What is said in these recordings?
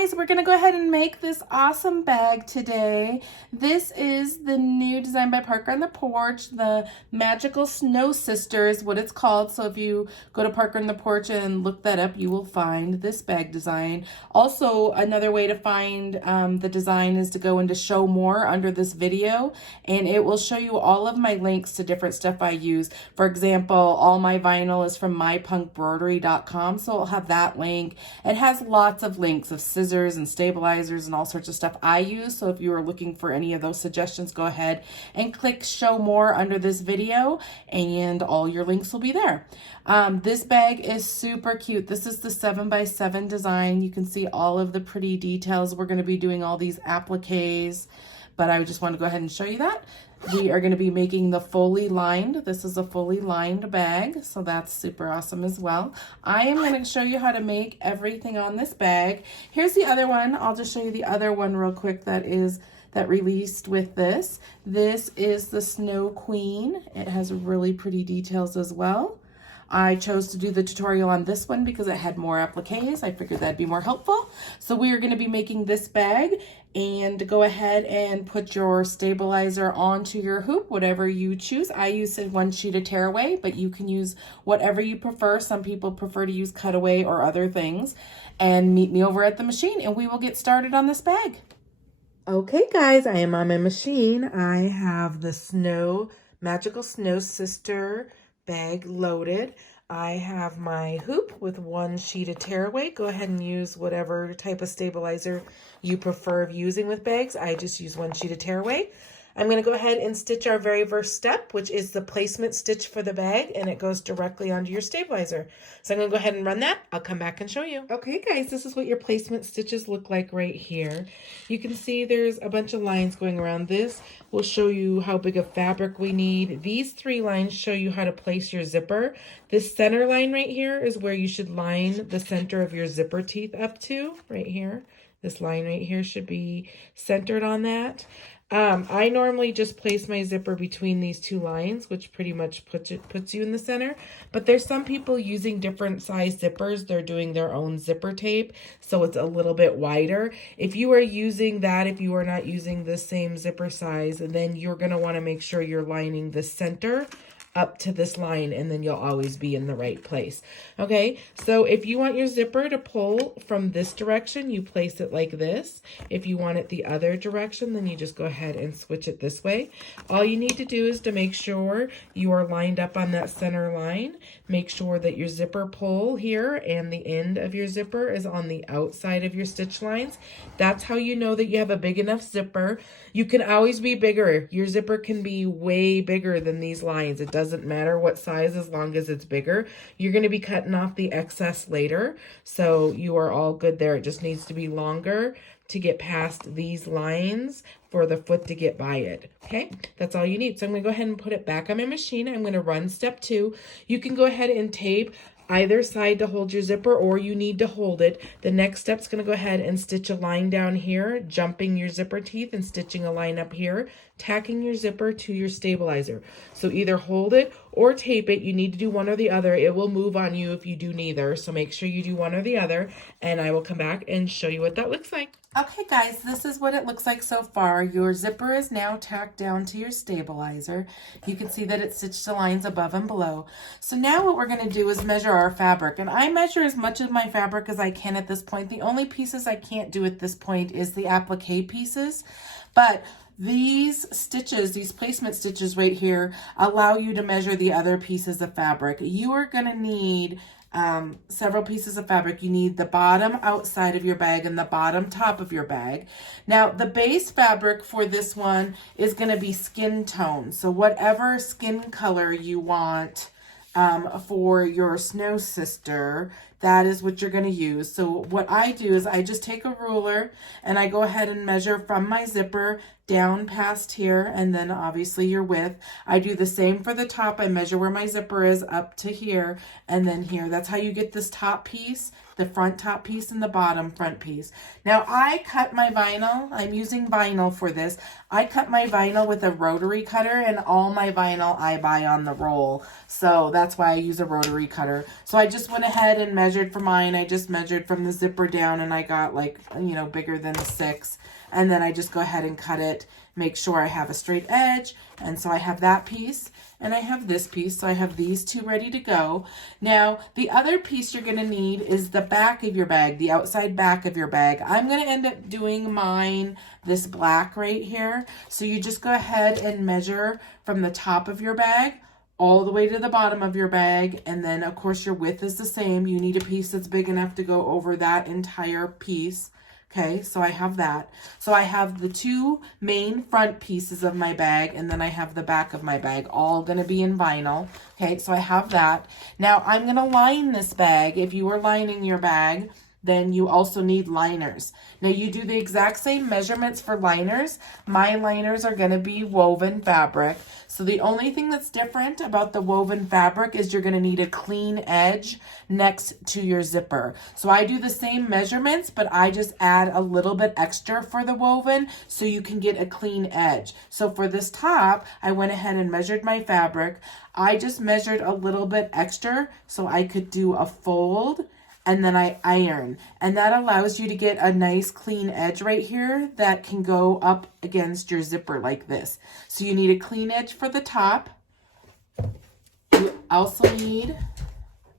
guys, we're gonna go ahead and make this awesome bag today. This is the new design by Parker on the Porch. The Magical Snow Sister is what it's called. So if you go to Parker on the Porch and look that up, you will find this bag design. Also, another way to find the design is to go into show more under this video, and it will show you all of my links to different stuff I use. For example, all my vinyl is from mypunkbroidery.com, so I'll have that link. It has lots of links of scissors and stabilizers and all sorts of stuff I use. So if you are looking for any of those suggestions, go ahead and click show more under this video and all your links will be there. This bag is super cute. This is the 7x7 design. You can see all of the pretty details. We're going to be doing all these appliques, but I just want to go ahead and show you that. We are going to be making the fully lined. This is a fully lined bag, so that's super awesome as well. I am going to show you how to make everything on this bag. Here's the other one. I'll just show you the other one real quick that released with this. This is the Snow Queen. It has really pretty details as well. I chose to do the tutorial on this one because it had more appliques. I figured that'd be more helpful. So we are going to be making this bag, and go ahead and put your stabilizer onto your hoop, whatever you choose. I use one sheet of tearaway, but you can use whatever you prefer. Some people prefer to use cutaway or other things. And meet me over at the machine and we will get started on this bag. Okay guys, I am on my machine. I have the Magical Snow Sister bag loaded. I have my hoop with one sheet of tearaway. Go ahead and use whatever type of stabilizer you prefer using with bags. I just use one sheet of tearaway. I'm going to go ahead and stitch our very first step, which is the placement stitch for the bag, and it goes directly onto your stabilizer. So I'm going to go ahead and run that. I'll come back and show you. Okay guys, this is what your placement stitches look like right here. You can see there's a bunch of lines going around. This will show you how big of fabric we need. These 3 lines show you how to place your zipper. This center line right here is where you should line the center of your zipper teeth up to, right here. This line right here should be centered on that. I normally just place my zipper between these 2 lines, which pretty much puts you in the center. But there's some people using different size zippers. They're doing their own zipper tape, so it's a little bit wider. If you are using that, if you are not using the same zipper size, then you're going to want to make sure you're lining the center up to this line, and then you'll always be in the right place. Okay, so if you want your zipper to pull from this direction, you place it like this. If you want it the other direction, then you just go ahead and switch it this way. All you need to do is to make sure you are lined up on that center line. Make sure that your zipper pull here and the end of your zipper is on the outside of your stitch lines. That's how you know that you have a big enough zipper. You can always be bigger. Your zipper can be way bigger than these lines. It doesn't matter what size as long as it's bigger. You're going to be cutting off the excess later, so you are all good there. It just needs to be longer to get past these lines for the foot to get by it. Okay, that's all you need. So I'm going to go ahead and put it back on my machine. I'm going to run step 2. You can go ahead and tape either side to hold your zipper, or you need to hold it. The next step's going to go ahead and stitch a line down here, jumping your zipper teeth and stitching a line up here, tacking your zipper to your stabilizer. So either hold it or tape it. You need to do one or the other. It will move on you if you do neither. So make sure you do one or the other, and I will come back and show you what that looks like. Okay guys, this is what it looks like so far. Your zipper is now tacked down to your stabilizer. You can see that it stitched the lines above and below. So now what we're going to do is measure our fabric. And I measure as much of my fabric as I can at this point. The only pieces I can't do at this point is the applique pieces. But these stitches, these placement stitches right here, allow you to measure the other pieces of fabric. You are going to need several pieces of fabric. You need the bottom outside of your bag and the bottom top of your bag. Now the base fabric for this one is going to be skin tone. So whatever skin color you want for your Snow Sister, that is what you're going to use. So what I do is I just take a ruler and I go ahead and measure from my zipper down past here, and then obviously your width. I do the same for the top. I measure where my zipper is up to here and then here. That's how you get this top piece, the front top piece and the bottom front piece. Now I cut my vinyl. I'm using vinyl for this. I cut my vinyl with a rotary cutter, and all my vinyl I buy on the roll. So that's why I use a rotary cutter. So I just went ahead and measured measured for mine, I just measured from the zipper down and I got like, you know, bigger than a 6. And then I just go ahead and cut it, make sure I have a straight edge. And so I have that piece and I have this piece. So I have these two ready to go. Now, the other piece you're gonna need is the back of your bag, the outside back of your bag. I'm gonna end up doing mine this black right here. So you just go ahead and measure from the top of your bag all the way to the bottom of your bag, and then of course your width is the same. You need a piece that's big enough to go over that entire piece. Okay, so I have that. So I have the two main front pieces of my bag, and then I have the back of my bag, all gonna be in vinyl. Okay, so I have that. Now I'm gonna line this bag. If you were lining your bag, then you also need liners. Now you do the exact same measurements for liners. My liners are gonna be woven fabric. So the only thing that's different about the woven fabric is you're gonna need a clean edge next to your zipper. So I do the same measurements, but I just add a little bit extra for the woven so you can get a clean edge. So for this top, I went ahead and measured my fabric. I just measured a little bit extra so I could do a fold, and then I iron, and that allows you to get a nice clean edge right here that can go up against your zipper like this. So you need a clean edge for the top. You also need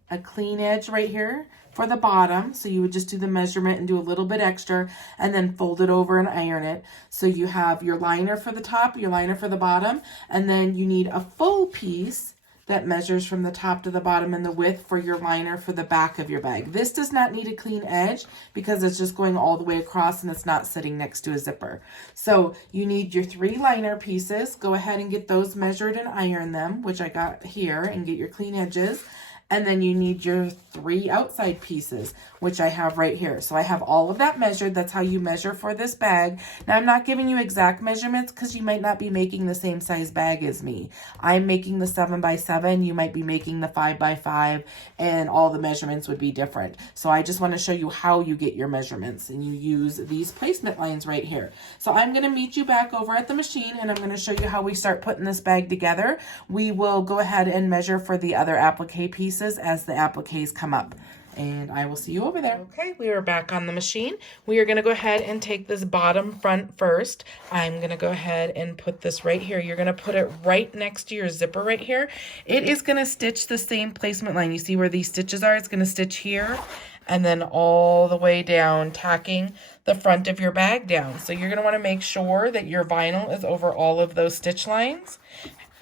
a clean edge right here for the bottom. So you would just do the measurement and do a little bit extra and then fold it over and iron it. So you have your liner for the top, your liner for the bottom, and then you need a full piece that measures from the top to the bottom and the width for your liner for the back of your bag. This does not need a clean edge because it's just going all the way across and it's not sitting next to a zipper. So you need your 3 liner pieces. Go ahead and get those measured and iron them, which I got here, and get your clean edges. And then you need your 3 outside pieces, which I have right here. So I have all of that measured. That's how you measure for this bag. Now I'm not giving you exact measurements because you might not be making the same size bag as me. I'm making the 7x7. You might be making the 5x5, and all the measurements would be different. So I just want to show you how you get your measurements, and you use these placement lines right here. So I'm going to meet you back over at the machine, and I'm going to show you how we start putting this bag together. We will go ahead and measure for the other applique pieces as the appliques come up, and I will see you over there. Okay, we are back on the machine. We are going to go ahead and take this bottom front first. I'm going to go ahead and put this right here. You're going to put it right next to your zipper right here. It is going to stitch the same placement line. You see where these stitches are? It's going to stitch here and then all the way down, tacking the front of your bag down. So you're going to want to make sure that your vinyl is over all of those stitch lines.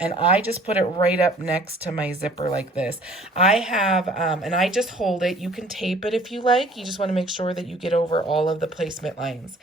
And I just put it right up next to my zipper like this. I have, and I just hold it. You can tape it if you like. You just want to make sure that you get over all of the placement lines.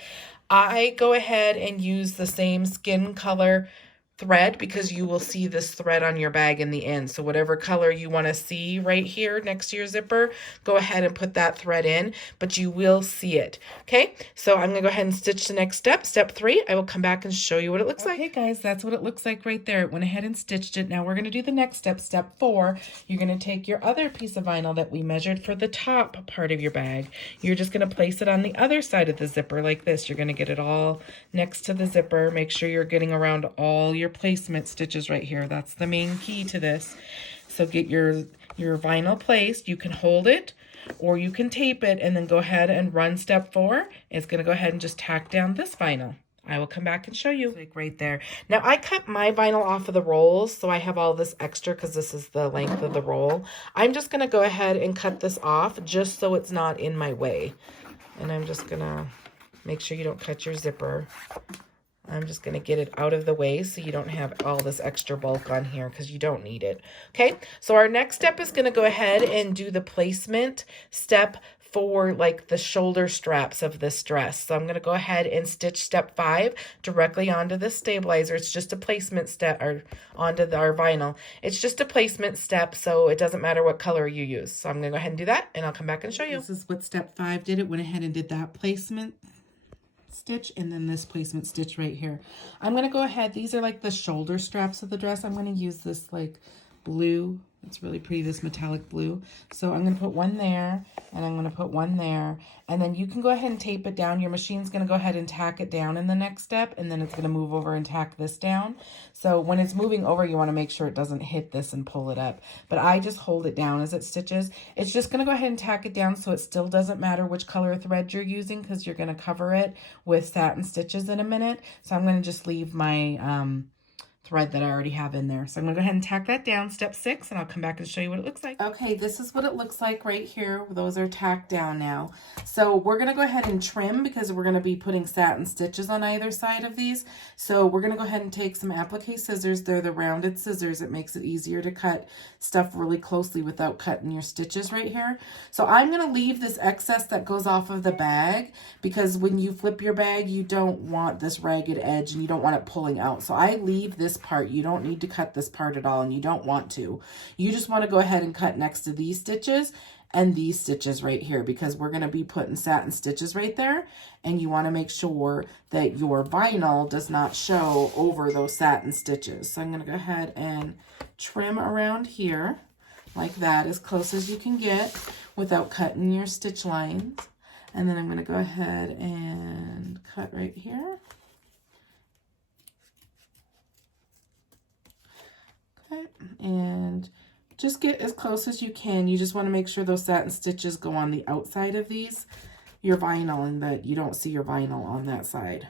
I go ahead and use the same skin color thread because you will see this thread on your bag in the end. So whatever color you want to see right here next to your zipper, go ahead and put that thread in, but you will see it. Okay, so I'm going to go ahead and stitch the next step. Step 3, I will come back and show you what it looks like. Okay guys, that's what it looks like right there. It went ahead and stitched it. Now we're going to do the next step, step 4. You're going to take your other piece of vinyl that we measured for the top part of your bag. You're just going to place it on the other side of the zipper like this. You're going to get it all next to the zipper. Make sure you're getting around all your placement stitches right here. That's the main key to this. So get your vinyl placed. You can hold it or you can tape it and then go ahead and run step 4. It's going to go ahead and just tack down this vinyl. I will come back and show you. Like right there. Now I cut my vinyl off of the rolls, so I have all this extra because this is the length of the roll. I'm just going to go ahead and cut this off just so it's not in my way. And I'm just going to make sure you don't cut your zipper. I'm just going to get it out of the way so you don't have all this extra bulk on here because you don't need it. Okay, so our next step is going to go ahead and do the placement step for like the shoulder straps of this dress. So I'm going to go ahead and stitch step 5 directly onto the stabilizer. It's just a placement step, or onto our vinyl. It's just a placement step, so it doesn't matter what color you use. So I'm going to go ahead and do that, and I'll come back and show you. This is what step 5 did. It went ahead and did that placement stitch and then this placement stitch right here. I'm going to go ahead, these are like the shoulder straps of the dress. I'm going to use this like blue, It's really pretty, this metallic blue. So I'm going to put one there, and I'm going to put one there. And then you can go ahead and tape it down. Your machine's going to go ahead and tack it down in the next step, and then it's going to move over and tack this down. So when it's moving over, you want to make sure it doesn't hit this and pull it up. But I just hold it down as it stitches. It's just going to go ahead and tack it down so it still doesn't matter which color thread you're using, because you're going to cover it with satin stitches in a minute. So I'm going to just leave my thread that I already have in there. So I'm gonna go ahead and tack that down, step 6, and I'll come back and show you what it looks like. Okay, this is what it looks like right here. Those are tacked down now. So we're gonna go ahead and trim, because we're gonna be putting satin stitches on either side of these. So we're gonna go ahead and take some applique scissors. They're the rounded scissors. It makes it easier to cut stuff really closely without cutting your stitches right here. So I'm gonna leave this excess that goes off of the bag, because when you flip your bag, you don't want this ragged edge and you don't want it pulling out. So I leave this part. You don't need to cut this part at all, and you don't want to. You just want to go ahead and cut next to these stitches and these stitches right here, because we're going to be putting satin stitches right there, and you want to make sure that your vinyl does not show over those satin stitches. So I'm going to go ahead and trim around here like that, as close as you can get without cutting your stitch lines. And then I'm going to go ahead and cut right here. Okay, and just get as close as you can. You just want to make sure those satin stitches go on the outside of your vinyl, and that you don't see your vinyl on that side.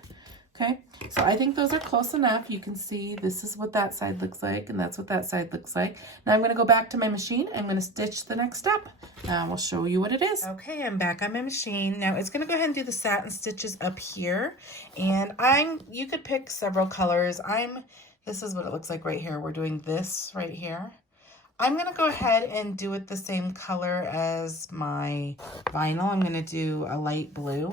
Okay, so I think those are close enough. You can see this is what that side looks like, and that's what that side looks like. Now I'm going to go back to my machine. I'm going to stitch the next step. We'll show you what it is. Okay, I'm back on my machine. Now it's going to go ahead and do the satin stitches up here, and you could pick several colors. This is what it looks like right here. We're doing this right here. I'm going to go ahead and do it the same color as my vinyl. I'm going to do a light blue.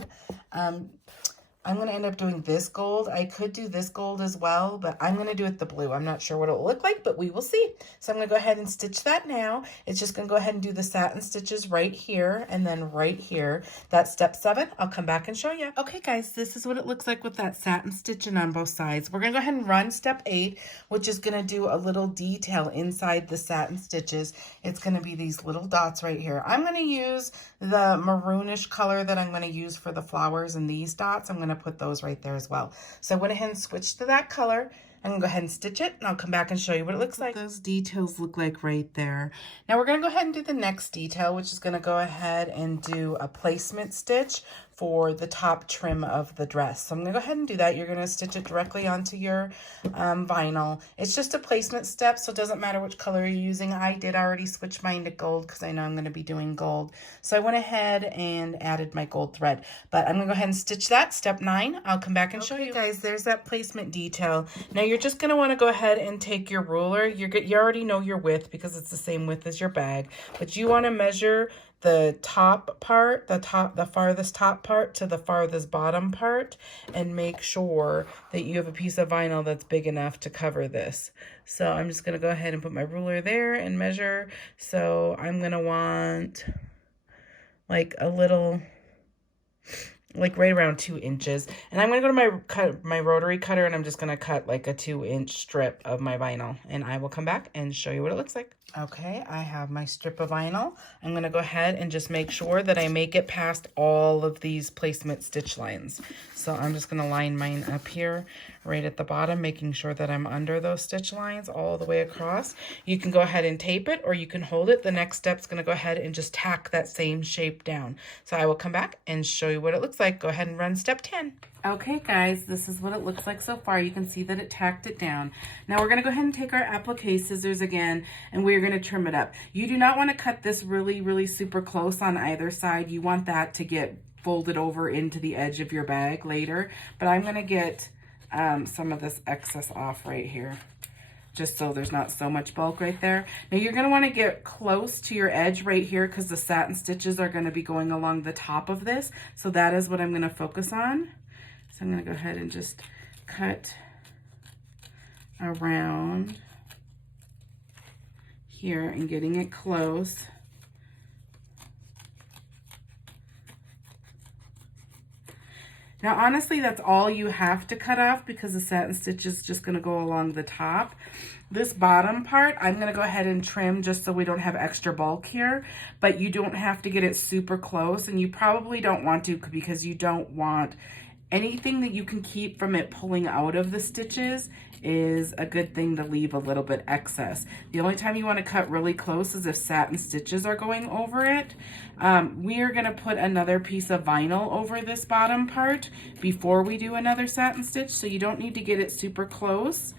I'm going to end up doing this gold. I could do this gold as well, but I'm going to do it the blue. I'm not sure what it will look like, but we will see. So I'm going to go ahead and stitch that now. It's just going to go ahead and do the satin stitches right here and then right here. That's step 7. I'll come back and show you. Okay, guys, this is what it looks like with that satin stitching on both sides. We're going to go ahead and run step 8, which is going to do a little detail inside the satin stitches. It's going to be these little dots right here. I'm going to use the maroonish color that I'm going to use for the flowers and these dots. I'm going to put those right there as well. So I went ahead and switched to that color. I'm going to go ahead and stitch it, and I'll come back and show you what it looks like. Those details look like right there. Now we're going to go ahead and do the next detail, which is going to go ahead and do a placement stitch for the top trim of the dress. So I'm going to go ahead and do that. You're going to stitch it directly onto your vinyl. It's just a placement step, so it doesn't matter which color you're using. I did already switch mine to gold because I know I'm going to be doing gold. So I went ahead and added my gold thread. But I'm going to go ahead and stitch that, step 9. I'll come back and show you. Guys, there's that placement detail. Now you're just going to want to go ahead and take your ruler. You already know your width because it's the same width as your bag. But you want to measure the top part, the farthest top part to the farthest bottom part, and make sure that you have a piece of vinyl that's big enough to cover this. So I'm just going to go ahead and put my ruler there and measure. So I'm going to want like a little, like right around 2 inches. And I'm going to go to my rotary cutter, and I'm just going to cut like a 2-inch strip of my vinyl, and I will come back and show you what it looks like. Okay, I have my strip of vinyl. I'm going to go ahead and just make sure that I make it past all of these placement stitch lines. So I'm just going to line mine up here right at the bottom, making sure that I'm under those stitch lines all the way across. You can go ahead and tape it, or you can hold it. The next step is going to go ahead and just tack that same shape down. So I will come back and show you what it looks like. Go ahead and run step 10. Okay, guys, this is what it looks like so far. You can see that it tacked it down. Now we're going to go ahead and take our applique scissors again, and we're going to trim it up. You do not want to cut this really, really super close on either side. You want that to get folded over into the edge of your bag later. But I'm going to get some of this excess off right here, just so there's not so much bulk right there. Now you're going to want to get close to your edge right here because the satin stitches are going to be going along the top of this. So that is what I'm going to focus on. So I'm going to go ahead and just cut around here and getting it close. Now, honestly, that's all you have to cut off because the satin stitch is just going to go along the top. This bottom part, I'm gonna go ahead and trim just so we don't have extra bulk here, but you don't have to get it super close, and you probably don't want to because you don't want anything that you can keep from it pulling out of the stitches is a good thing to leave a little bit excess. The only time you want to cut really close is if satin stitches are going over it. We are going to put another piece of vinyl over this bottom part before we do another satin stitch, so you don't need to get it super close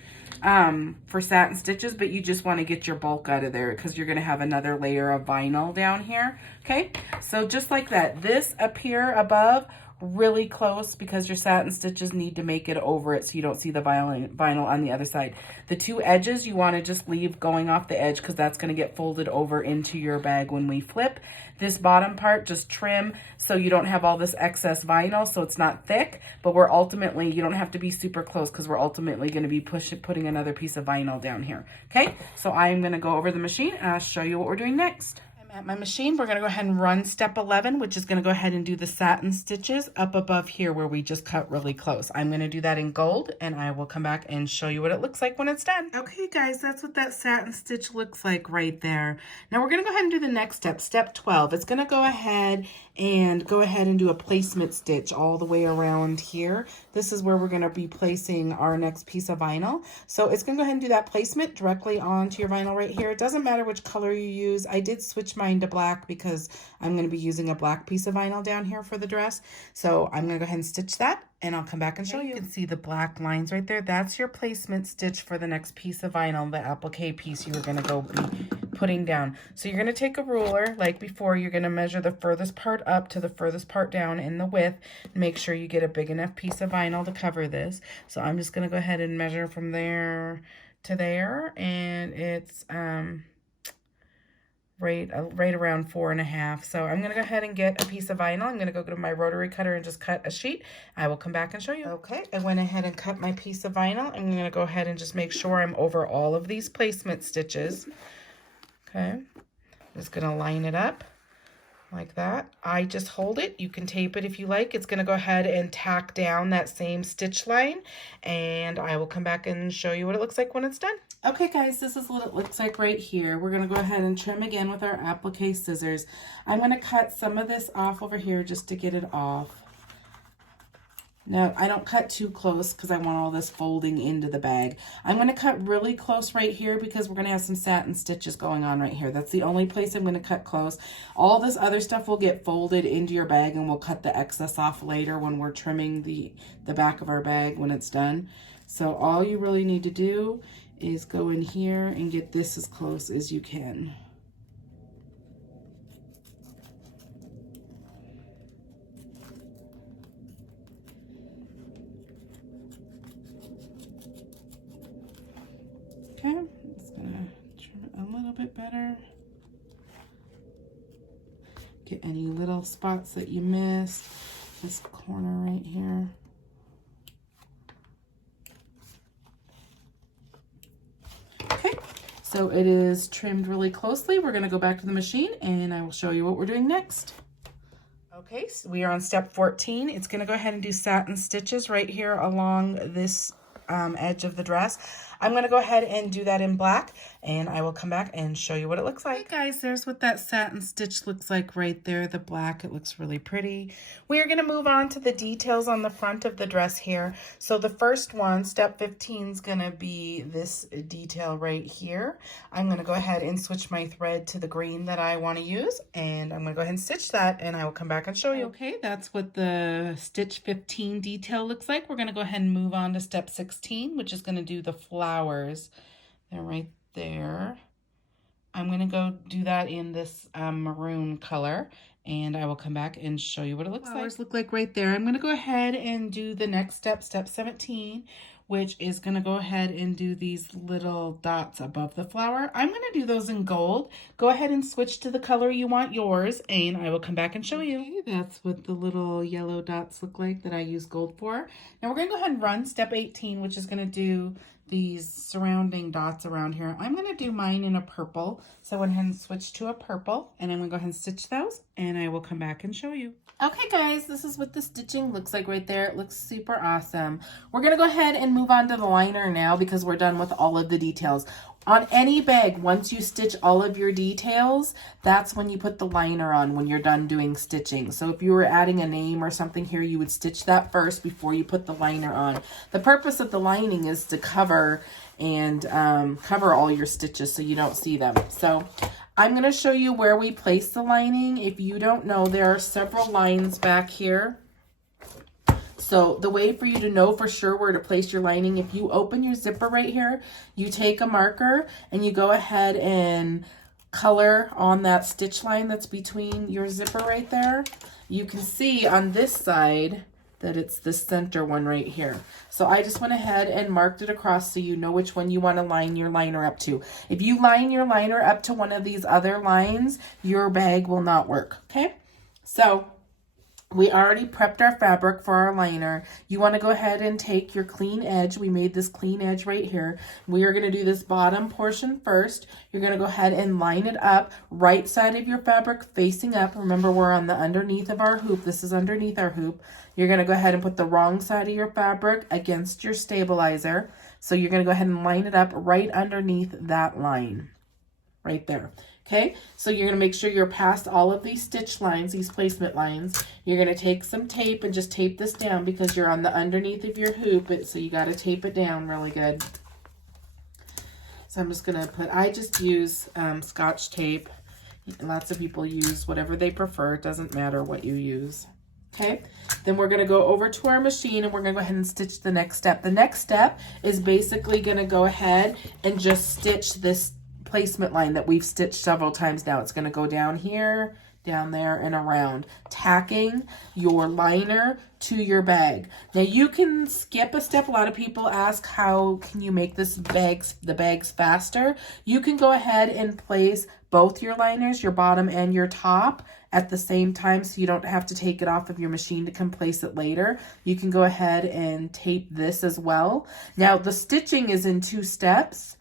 for satin stitches, but you just want to get your bulk out of there because you're going to have another layer of vinyl down here. Okay, so just like that, this up here above, really close because your satin stitches need to make it over it so you don't see the vinyl on the other side. The two edges you want to just leave going off the edge because that's going to get folded over into your bag when we flip. This bottom part just trim so you don't have all this excess vinyl so it's not thick, but we're ultimately, you don't have to be super close because we're ultimately going to be putting another piece of vinyl down here. Okay, so I'm going to go over the machine and I'll show you what we're doing next. At my machine, we're going to go ahead and run step 11, which is going to go ahead and do the satin stitches up above here where we just cut really close. I'm going to do that in gold, and I will come back and show you what it looks like when it's done. Okay, guys, that's what that satin stitch looks like right there. Now we're going to go ahead and do the next step, step 12. It's going to go ahead and do a placement stitch all the way around here. This is where we're going to be placing our next piece of vinyl. So it's going to go ahead and do that placement directly onto your vinyl right here. It doesn't matter which color you use. I did switch mine to black because I'm going to be using a black piece of vinyl down here for the dress. So I'm going to go ahead and stitch that, and I'll come back and show you. You can see the black lines right there. That's your placement stitch for the next piece of vinyl, the applique piece you were going to go be putting down. So you're going to take a ruler like before. You're going to measure the furthest part up to the furthest part down in the width. Make sure you get a big enough piece of vinyl to cover this. So I'm just going to go ahead and measure from there to there, and it's right around 4.5. So I'm going to go ahead and get a piece of vinyl. I'm going to go to my rotary cutter and just cut a sheet. I will come back and show you. Okay, I went ahead and cut my piece of vinyl. I'm going to go ahead and just make sure I'm over all of these placement stitches. Okay, I'm just going to line it up like that. I just hold it. You can tape it if you like. It's going to go ahead and tack down that same stitch line, and I will come back and show you what it looks like when it's done. Okay, guys, this is what it looks like right here. We're going to go ahead and trim again with our applique scissors. I'm going to cut some of this off over here just to get it off. Now, I don't cut too close because I want all this folding into the bag. I'm going to cut really close right here because we're going to have some satin stitches going on right here. That's the only place I'm going to cut close. All this other stuff will get folded into your bag, and we'll cut the excess off later when we're trimming the back of our bag when it's done. So all you really need to do is go in here and get this as close as you can. Okay, I'm just gonna trim it a little bit better. Get any little spots that you missed. This corner right here. Okay, so it is trimmed really closely. We're gonna go back to the machine and I will show you what we're doing next. Okay, so we are on step 14. It's gonna go ahead and do satin stitches right here along this edge of the dress. I'm going to go ahead and do that in black, and I will come back and show you what it looks like. Okay, guys, there's what that satin stitch looks like right there, the black. It looks really pretty. We are going to move on to the details on the front of the dress here. So the first one, step 15, is going to be this detail right here. I'm going to go ahead and switch my thread to the green that I want to use, and I'm going to go ahead and stitch that, and I will come back and show you. Okay, that's what the stitch 15 detail looks like. We're going to go ahead and move on to step 16, which is going to do the flowers. They're right there. I'm going to go do that in this maroon color, and I will come back and show you what it looks like. Flowers look like right there. I'm going to go ahead and do the next step, step 17, which is going to go ahead and do these little dots above the flower. I'm going to do those in gold. Go ahead and switch to the color you want yours, and I will come back and show you. Okay, that's what the little yellow dots look like that I use gold for. Now we're going to go ahead and run step 18, which is going to do these surrounding dots around here. I'm going to do mine in a purple. So I went ahead and switched to a purple, and I'm going to go ahead and stitch those, and I will come back and show you. Okay guys, this is what the stitching looks like right there. It looks super awesome. We're going to go ahead and move on to the liner now because we're done with all of the details. On any bag, once you stitch all of your details, that's when you put the liner on, when you're done doing stitching. So if you were adding a name or something here, you would stitch that first before you put the liner on. The purpose of the lining is to cover and cover all your stitches so you don't see them. So I'm going to show you where we place the lining. If you don't know, there are several lines back here. So the way for you to know for sure where to place your lining, if you open your zipper right here, you take a marker and you go ahead and color on that stitch line that's between your zipper right there. You can see on this side that it's the center one right here. So I just went ahead and marked it across so you know which one you want to line your liner up to. If you line your liner up to one of these other lines, your bag will not work, okay? So we already prepped our fabric for our liner. You want to go ahead and take your clean edge. We made this clean edge right here. We are going to do this bottom portion first. You're going to go ahead and line it up, right side of your fabric facing up. Remember, we're on the underneath of our hoop. This is underneath our hoop. You're going to go ahead and put the wrong side of your fabric against your stabilizer. So you're going to go ahead and line it up right underneath that line right there. Okay, so you're going to make sure you're past all of these stitch lines, these placement lines. You're going to take some tape and just tape this down because you're on the underneath of your hoop, so you got to tape it down really good. So I'm just going to put, I just use Scotch tape. Lots of people use whatever they prefer. It doesn't matter what you use. Okay, then we're going to go over to our machine and we're going to go ahead and stitch the next step. The next step is basically going to go ahead and just stitch this placement line that we've stitched several times now. It's going to go down here, down there, and around, tacking your liner to your bag. Now you can skip a step. A lot of people ask, how can you make the bags faster? You can go ahead and place both your liners, your bottom and your top, at the same time, so you don't have to take it off of your machine to come place it later. You can go ahead and tape this as well. Now the stitching is in 2 steps.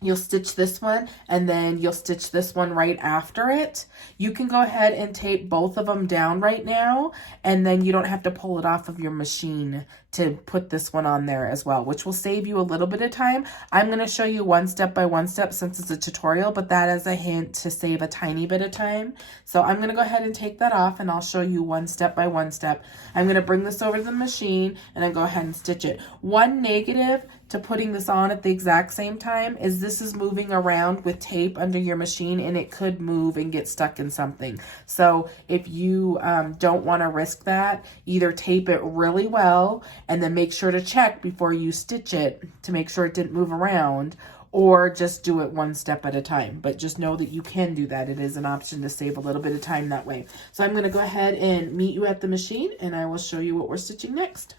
You'll stitch this one and then you'll stitch this one right after it. You can go ahead and tape both of them down right now, and then you don't have to pull it off of your machine to put this one on there as well, which will save you a little bit of time. I'm going to show you one step by one step since it's a tutorial, but that is a hint to save a tiny bit of time. So I'm going to go ahead and take that off and I'll show you one step by one step. I'm going to bring this over to the machine and then go ahead and stitch it. One negative to putting this on at the exact same time is this is moving around with tape under your machine and it could move and get stuck in something. So if you don't want to risk that, either tape it really well and then make sure to check before you stitch it to make sure it didn't move around, or just do it one step at a time. But just know that you can do that. It is an option to save a little bit of time that way. So I'm going to go ahead and meet you at the machine and I will show you what we're stitching next.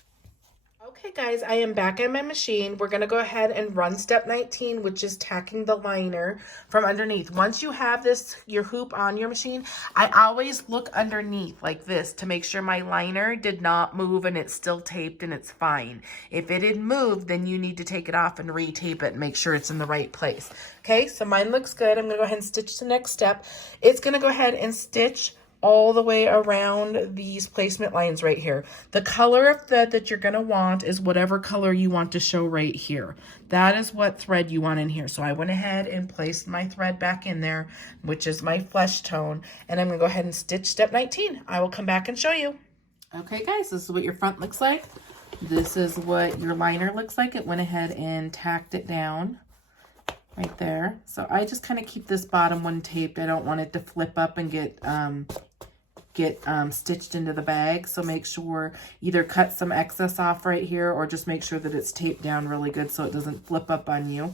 Okay guys, I am back at my machine. We're going to go ahead and run step 19, which is tacking the liner from underneath. Once you have your hoop on your machine, I always look underneath like this to make sure my liner did not move and it's still taped and it's fine. If it had moved, then you need to take it off and retape it and make sure it's in the right place. Okay, so mine looks good. I'm going to go ahead and stitch the next step. It's going to go ahead and stitch all the way around these placement lines right here. The color of thread that you're going to want is whatever color you want to show right here. That is what thread you want in here. So I went ahead and placed my thread back in there, which is my flesh tone, and I'm going to go ahead and stitch step 19. I will come back and show you. Okay guys, this is what your front looks like. This is what your liner looks like. It went ahead and tacked it down right there. So I just kind of keep this bottom one taped. I don't want it to flip up and get stitched into the bag. So make sure either cut some excess off right here or just make sure that it's taped down really good so it doesn't flip up on you.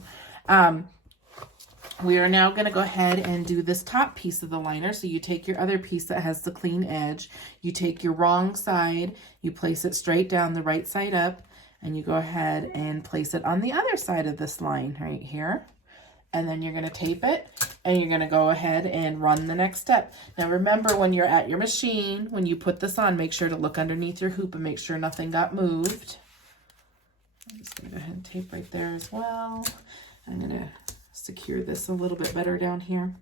We are now going to go ahead and do this top piece of the liner. So you take your other piece that has the clean edge, you take your wrong side, you place it straight down, the right side up, and you go ahead and place it on the other side of this line right here. And then you're going to tape it and you're going to go ahead and run the next step. Now remember, when you're at your machine, when you put this on, make sure to look underneath your hoop and make sure nothing got moved. I'm just gonna go ahead and tape right there as well. I'm gonna secure this a little bit better down here.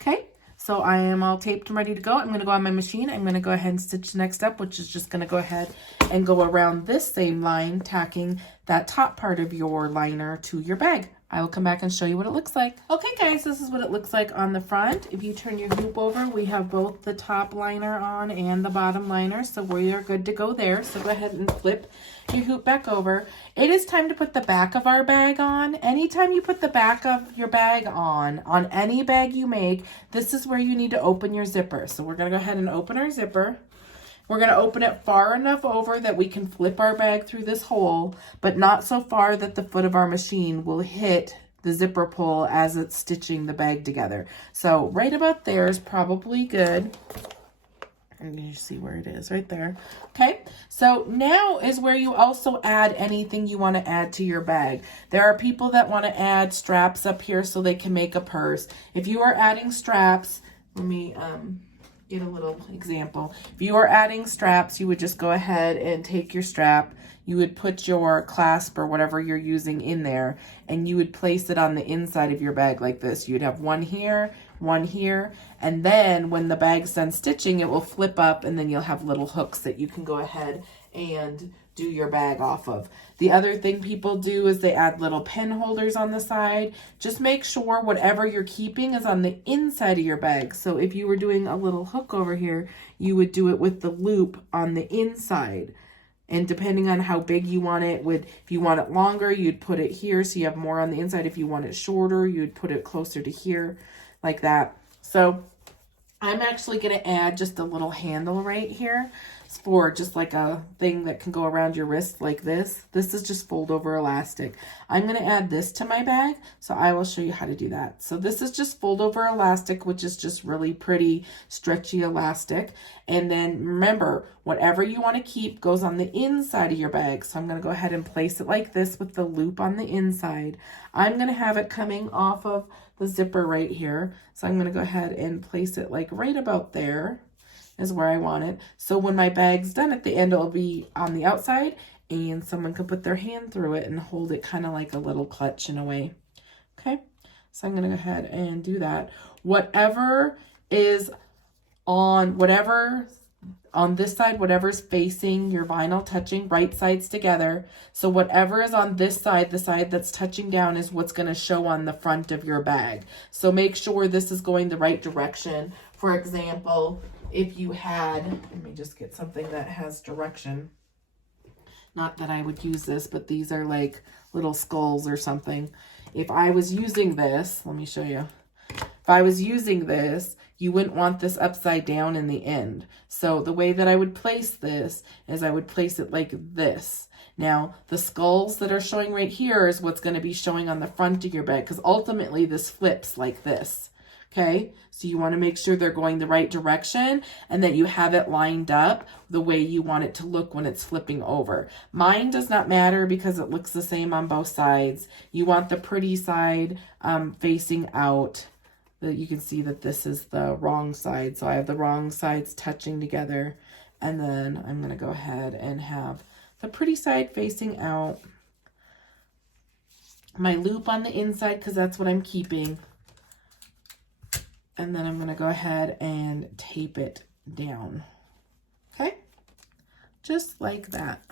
Okay, so I am all taped and ready to go. I'm gonna go on my machine. I'm gonna go ahead and stitch the next step, which is just gonna go ahead and go around this same line, tacking that top part of your liner to your bag. I will come back and show you what it looks like. Okay guys, this is what it looks like on the front. If you turn your hoop over, we have both the top liner on and the bottom liner, so we are good to go there. So go ahead and flip your hoop back over. It is time to put the back of our bag on. Anytime you put the back of your bag on any bag you make, this is where you need to open your zipper. So we're gonna go ahead and open our zipper. We're going to open it far enough over that we can flip our bag through this hole, but not so far that the foot of our machine will hit the zipper pull as it's stitching the bag together. So right about there is probably good. I'm going to see where it is right there. Okay, so now is where you also add anything you want to add to your bag. There are people that want to add straps up here so they can make a purse. If you are adding straps, let me get a little example. If you are adding straps, you would just go ahead and take your strap, you would put your clasp or whatever you're using in there, and you would place it on the inside of your bag like this. You'd have one here, and then when the bag's done stitching, it will flip up, and then you'll have little hooks that you can go ahead and do your bag off of. The other thing people do is they add little pen holders on the side. Just make sure whatever you're keeping is on the inside of your bag. So if you were doing a little hook over here, you would do it with the loop on the inside. And depending on how big you want it, if you want it longer, you'd put it here so you have more on the inside. If you want it shorter, you'd put it closer to here, like that. So I'm actually going to add just a little handle right here for just like a thing that can go around your wrist like this. This is just fold over elastic. I'm going to add this to my bag, so I will show you how to do that. So this is just fold over elastic, which is just really pretty stretchy elastic. And then remember, whatever you want to keep goes on the inside of your bag. So I'm going to go ahead and place it like this with the loop on the inside. I'm going to have it coming off of the zipper right here. So I'm going to go ahead and place it like right about there is where I want it. So when my bag's done at the end, it'll be on the outside and someone can put their hand through it and hold it kind of like a little clutch in a way. Okay, so I'm going to go ahead and do that. Whatever is on, on this side, whatever's facing your vinyl, touching right sides together. So whatever is on this side, the side that's touching down, is what's going to show on the front of your bag. So make sure this is going the right direction. For example, if you had, let me just get something that has direction. Not that I would use this, but these are like little skulls or something. If I was using this, let me show you. If I was using this, you wouldn't want this upside down in the end. So the way that I would place this is I would place it like this. Now, the skulls that are showing right here is what's going to be showing on the front of your bag, because ultimately this flips like this. Okay, so you want to make sure they're going the right direction and that you have it lined up the way you want it to look when it's flipping over. Mine does not matter because it looks the same on both sides. You want the pretty side facing out. You can see that this is the wrong side. So I have the wrong sides touching together. And then I'm going to go ahead and have the pretty side facing out. My loop on the inside because that's what I'm keeping. And then I'm going to go ahead and tape it down. Okay? Just like that.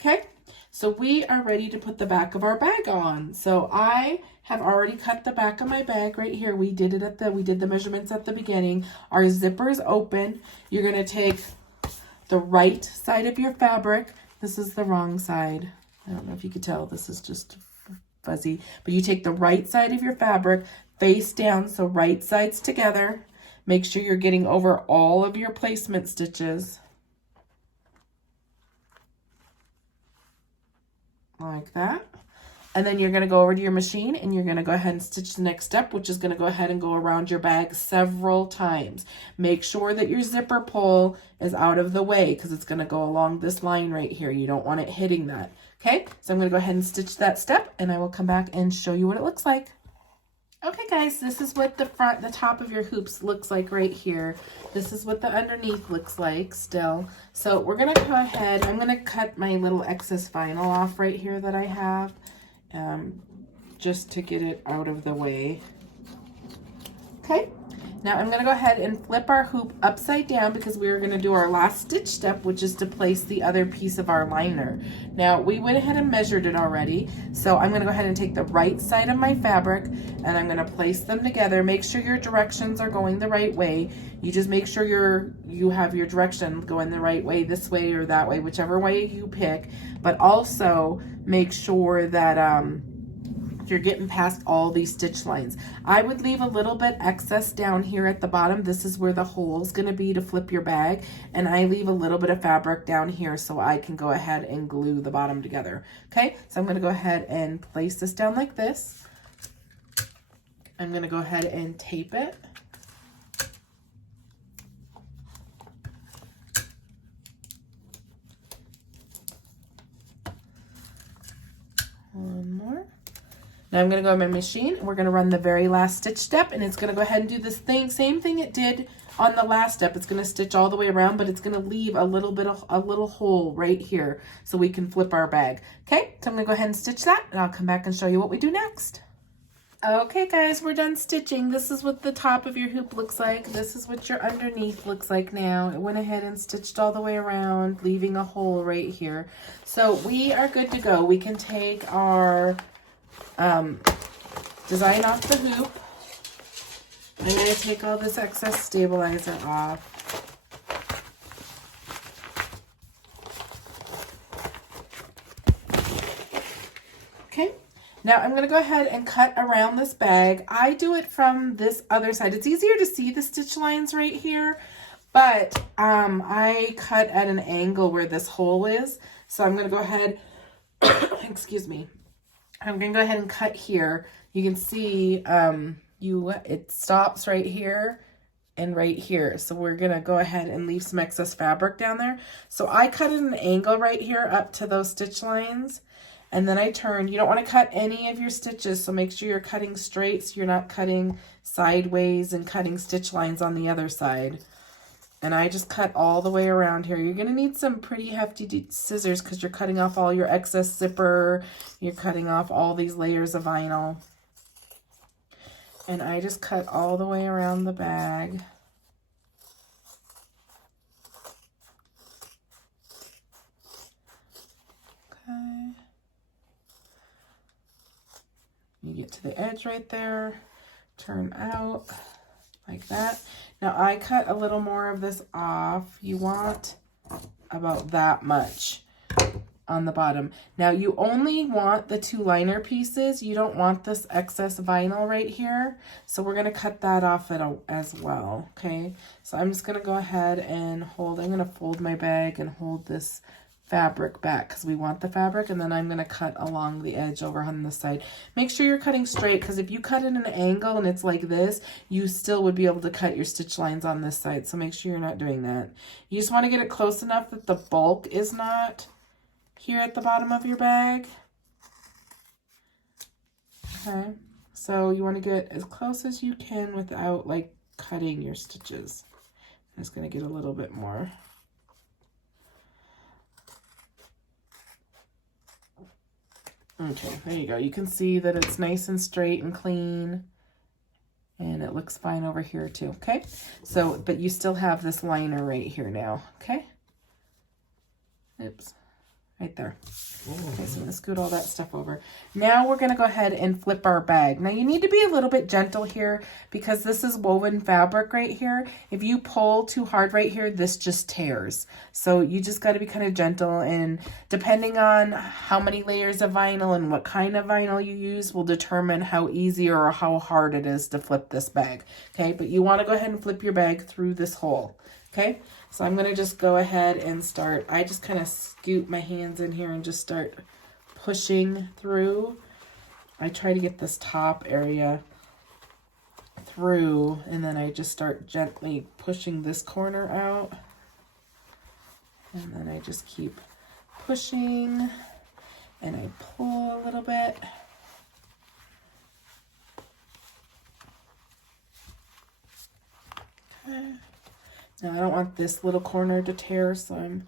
Okay? So we are ready to put the back of our bag on. So I have already cut the back of my bag right here. We did it we did the measurements at the beginning. Our zipper is open. You're going to take the right side of your fabric. This is the wrong side. I don't know if you could tell. This is just fuzzy, but you take the right side of your fabric face down, so right sides together. Make sure you're getting over all of your placement stitches like that. And then you're going to go over to your machine and you're going to go ahead and stitch the next step, which is going to go ahead and go around your bag several times. Make sure that your zipper pull is out of the way because it's going to go along this line right here. You don't want it hitting that. Okay, so I'm going to go ahead and stitch that step and I will come back and show you what it looks like. Okay guys, this is what the top of your hoops looks like right here. This is what the underneath looks like still. So we're gonna go ahead, I'm gonna cut my little excess vinyl off right here that I have, just to get it out of the way. Okay, now I'm gonna go ahead and flip our hoop upside down because we are gonna do our last stitch step, which is to place the other piece of our liner. Now we went ahead and measured it already, so I'm gonna go ahead and take the right side of my fabric and I'm gonna place them together. Make sure your directions are going the right way. You just make sure you have your direction going the right way, this way or that way, whichever way you pick, but also make sure that you're getting past all these stitch lines. I would leave a little bit excess down here at the bottom. This is where the hole is gonna be to flip your bag, and I leave a little bit of fabric down here so I can go ahead and glue the bottom together. Okay, so I'm gonna go ahead and place this down like this. I'm gonna go ahead and tape it. One more. Now I'm going to go on my machine and we're going to run the very last stitch step, and it's going to go ahead and do this same thing it did on the last step. It's going to stitch all the way around, but it's going to leave a little hole right here so we can flip our bag. Okay, so I'm going to go ahead and stitch that, and I'll come back and show you what we do next. Okay guys, we're done stitching. This is what the top of your hoop looks like. This is what your underneath looks like now. It went ahead and stitched all the way around, leaving a hole right here. So we are good to go. We can take our design off the hoop. I'm going to take all this excess stabilizer off. Okay, now I'm going to go ahead and cut around this bag. I do it from this other side. It's easier to see the stitch lines right here, but I cut at an angle where this hole is. So I'm going to go ahead, excuse me. I'm going to go ahead and cut here. You can see it stops right here and right here. So we're going to go ahead and leave some excess fabric down there. So I cut at an angle right here up to those stitch lines. And then I turn. You don't want to cut any of your stitches, so make sure you're cutting straight so you're not cutting sideways and cutting stitch lines on the other side. And I just cut all the way around here. You're going to need some pretty hefty scissors because you're cutting off all your excess zipper. You're cutting off all these layers of vinyl. And I just cut all the way around the bag. Okay. You get to the edge right there. Turn out like that. Now I cut a little more of this off. You want about that much on the bottom. Now you only want the two liner pieces. You don't want this excess vinyl right here. So we're gonna cut that off as well, okay? So I'm just gonna go ahead and I'm gonna fold my bag and hold this fabric back because we want the fabric, and then I'm going to cut along the edge over on this side. Make sure you're cutting straight because if you cut at an angle and it's like this, you still would be able to cut your stitch lines on this side, so make sure you're not doing that. You just want to get it close enough that the bulk is not here at the bottom of your bag. Okay, so you want to get as close as you can without like cutting your stitches. I'm just going to get a little bit more. Okay, there you go. You can see that it's nice and straight and clean, and it looks fine over here too, okay? So, but you still have this liner right here now, okay? Oops, right there. Okay, so I'm gonna scoot all that stuff over. Now we're gonna go ahead and flip our bag. Now you need to be a little bit gentle here because this is woven fabric right here. If you pull too hard right here, this just tears. So you just gotta be kind of gentle, and depending on how many layers of vinyl and what kind of vinyl you use will determine how easy or how hard it is to flip this bag, okay? But you wanna go ahead and flip your bag through this hole, okay? So I'm gonna just go ahead and start. I just kind of scoot my hands in here and just start pushing through. I try to get this top area through, and then I just start gently pushing this corner out. And then I just keep pushing, and I pull a little bit. Now I don't want this little corner to tear, so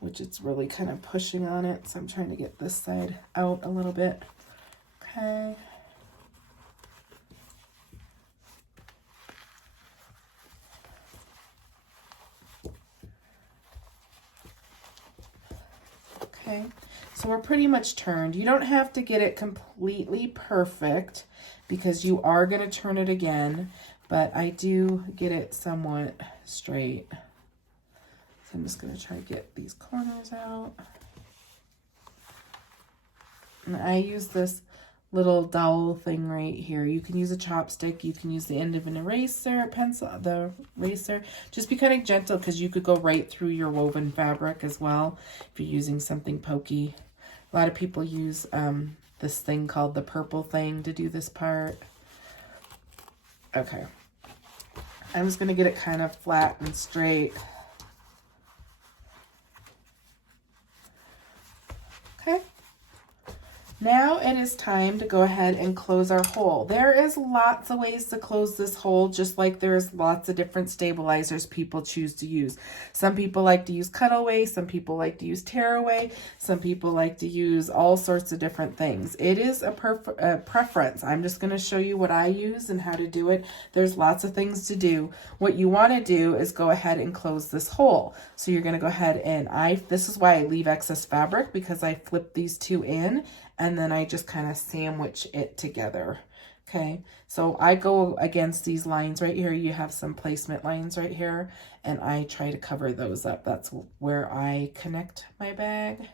which it's really kind of pushing on it, so I'm trying to get this side out a little bit. Okay. Okay, so we're pretty much turned. You don't have to get it completely perfect because you are going to turn it again, but I do get it somewhat straight. So I'm just going to try to get these corners out. And I use this little dowel thing right here. You can use a chopstick. You can use the end of an eraser, pencil, the eraser. Just be kind of gentle because you could go right through your woven fabric as well if you're using something pokey. A lot of people use this thing called the purple thing to do this part. Okay. I'm just going to get it kind of flat and straight. Okay. Now it is time to go ahead and close our hole. There is lots of ways to close this hole, just like there's lots of different stabilizers people choose to use. Some people like to use cutaway, some people like to use tearaway, some people like to use all sorts of different things. It is a preference. I'm just going to show you what I use and how to do it. There's lots of things to do. What you want to do is go ahead and close this hole. So you're going to go ahead and this is why I leave excess fabric, because I flip these two in and then I just kind of sandwich it together. Okay, so I go against these lines right here. You have some placement lines right here, and I try to cover those up. That's where I connect my bag.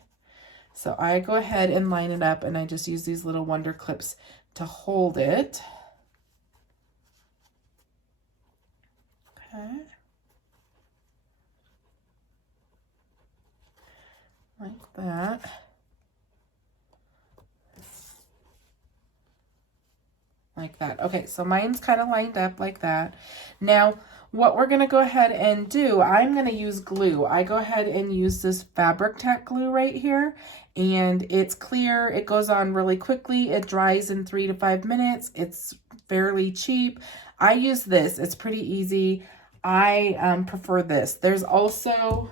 So I go ahead and line it up, and I just use these little wonder clips to hold it. Okay. Like that. Like that. Okay, so mine's kind of lined up like that. Now, what we're going to go ahead and do, I'm going to use glue. I go ahead and use this fabric tack glue right here, and it's clear. It goes on really quickly. It dries in 3 to 5 minutes. It's fairly cheap. I use this. It's pretty easy. I prefer this. There's also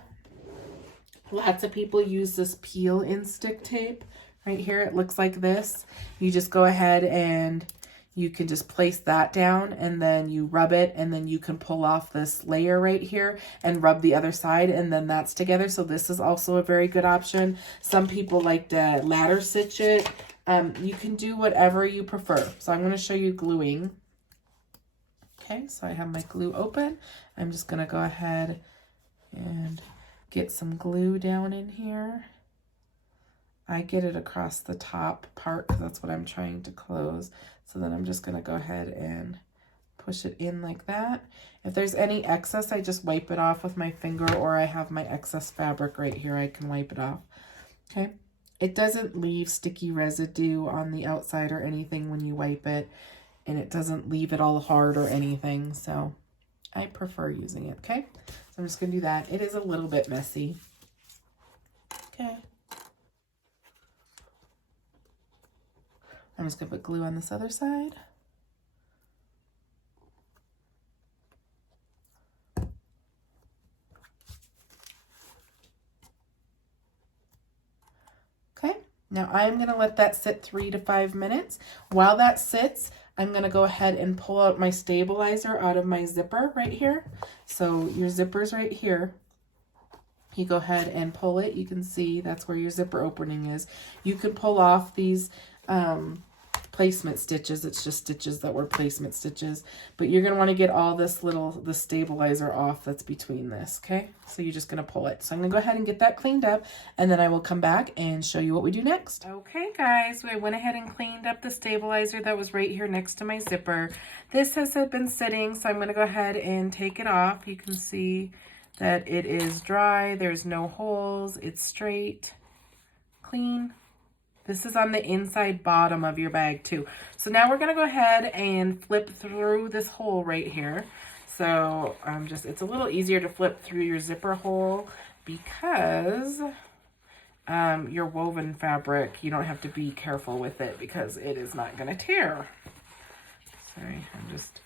lots of people use this peel and stick tape right here. It looks like this. You just go ahead and you can just place that down, and then you rub it, and then you can pull off this layer right here and rub the other side, and then that's together. So this is also a very good option. Some people like to ladder stitch it. You can do whatever you prefer. So I'm going to show you gluing. Okay, so I have my glue open. I'm just going to go ahead and get some glue down in here. I get it across the top part because that's what I'm trying to close. So then I'm just going to go ahead and push it in like that. If there's any excess, I just wipe it off with my finger, or I have my excess fabric right here. I can wipe it off. Okay. It doesn't leave sticky residue on the outside or anything when you wipe it, and it doesn't leave it all hard or anything. So I prefer using it. Okay. So I'm just going to do that. It is a little bit messy. Okay. I'm just going to put glue on this other side. Okay, now I'm going to let that sit 3 to 5 minutes. While that sits, I'm going to go ahead and pull out my stabilizer out of my zipper right here. So your zipper's right here. You go ahead and pull it. You can see that's where your zipper opening is. You can pull off these placement stitches. It's just stitches that were placement stitches, but you're going to want to get all this the stabilizer off that's between this. Okay, so you're just going to pull it. So I'm going to go ahead and get that cleaned up, and then I will come back and show you what we do next. Okay guys, so I went ahead and cleaned up the stabilizer that was right here next to my zipper. This has been sitting, so I'm going to go ahead and take it off. You can see that it is dry. There's no holes. It's straight, clean. This is on the inside bottom of your bag too. So now we're gonna go ahead and flip through this hole right here. So it's a little easier to flip through your zipper hole because your woven fabric, you don't have to be careful with it because it is not gonna tear. Sorry, I'm just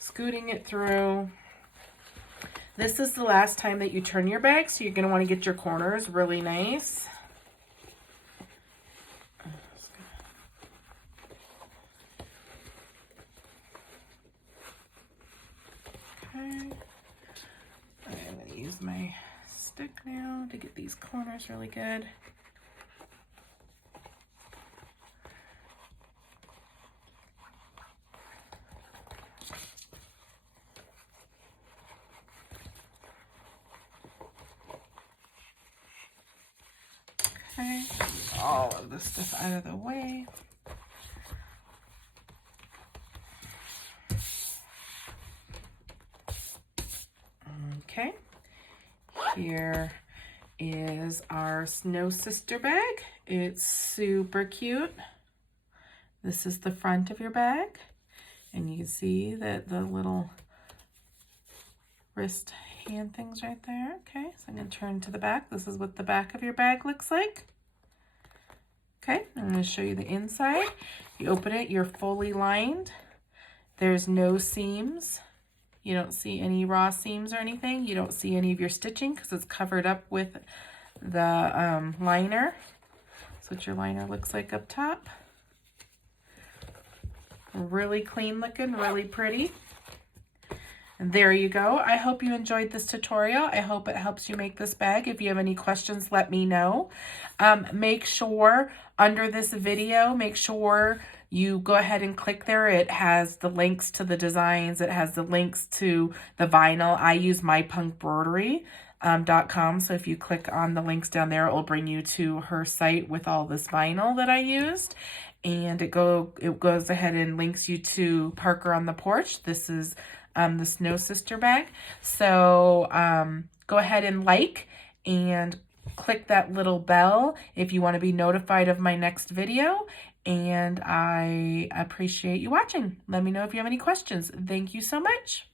scooting it through. This is the last time that you turn your bag, so you're going to want to get your corners really nice. Okay. I'm going to use my stick now to get these corners really good. Okay, all of this stuff out of the way. Okay, here is our Snow Sister bag. It's super cute. This is the front of your bag, and you can see that the little wrist hand things right there. Okay, so I'm going to turn to the back. This is what the back of your bag looks like. Okay, I'm going to show you the inside. You open it, you're fully lined. There's no seams. You don't see any raw seams or anything. You don't see any of your stitching because it's covered up with the liner. That's what your liner looks like up top. Really clean looking, really pretty. And there you go. I hope you enjoyed this tutorial. I hope it helps you make this bag. If you have any questions, let me know. Make sure under this video, make sure you go ahead and click there. It has the links to the designs. It has the links to the vinyl. I use mypunkbroidery.com. So if you click on the links down there, it will bring you to her site with all this vinyl that I used. And it goes ahead and links you to Parker on the Porch. This is the Snow Sister bag. So go ahead and like and click that little bell if you want to be notified of my next video. And I appreciate you watching. Let me know if you have any questions. Thank you so much.